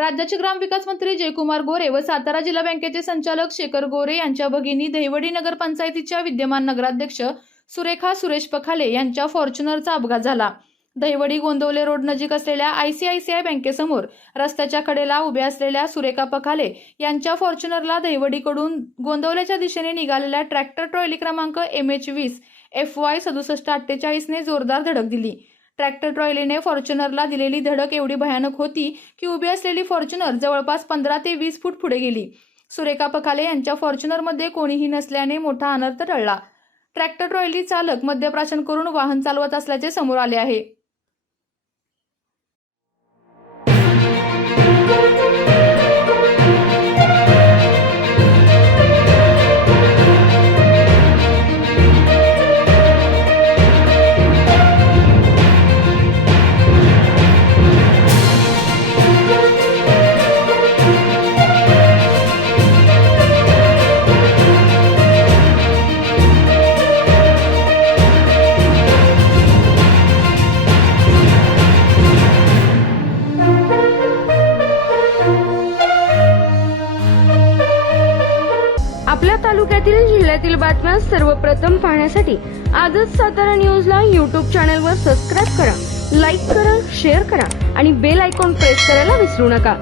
राज्याचे ग्रामविकास मंत्री जयकुमार गोरे व सातारा जिल्हा बँकेचे संचालक शेखर गोरे यांच्या भगिनी दहिवडी नगरपंचायतीच्या विद्यमान नगराध्यक्ष सुरेखा सुरेश पखाले यांच्या फॉर्च्युनरचा अपघात झाला। दहिवडी गोंदवले रोड नजीक असलेल्या आयसीआयसीआय बँकेसमोर रस्त्याच्या कडेला उभ्या असलेल्या सुरेखा पखाले यांच्या फॉर्च्युनरला दहिवडीकडून गोंदवलेच्या दिशेने निघालेल्या ट्रॅक्टर ट्रॉली क्रमांक MH20 FY 6748 ने जोरदार धडक दिली। ट्रॅक्टर ट्रॉलीने फॉर्च्युनरला दिलेली धडक एवढी भयानक होती की उभी असलेली फॉर्च्युनर जवळपास 15 ते 20 फूट पुढे गेली। सुरेखा पखाले यांच्या फॉर्च्युनरमध्ये कोणीही नसल्याने मोठा अनर्थ टळला। ट्रॅक्टर ट्रॉली चालक मद्यप्राशन करून वाहन चालवत असल्याचे समोर आले आहे। आपल्या तालुक्यातील जिल्ह्यातील बातम्या सर्वप्रथम पाहण्यासाठी आजच सातारा न्यूजला YouTube चॅनलवर सबस्क्राइब करा, लाईक करा, शेअर करा आणि बेल आयकॉन प्रेस करायला विसरू नका।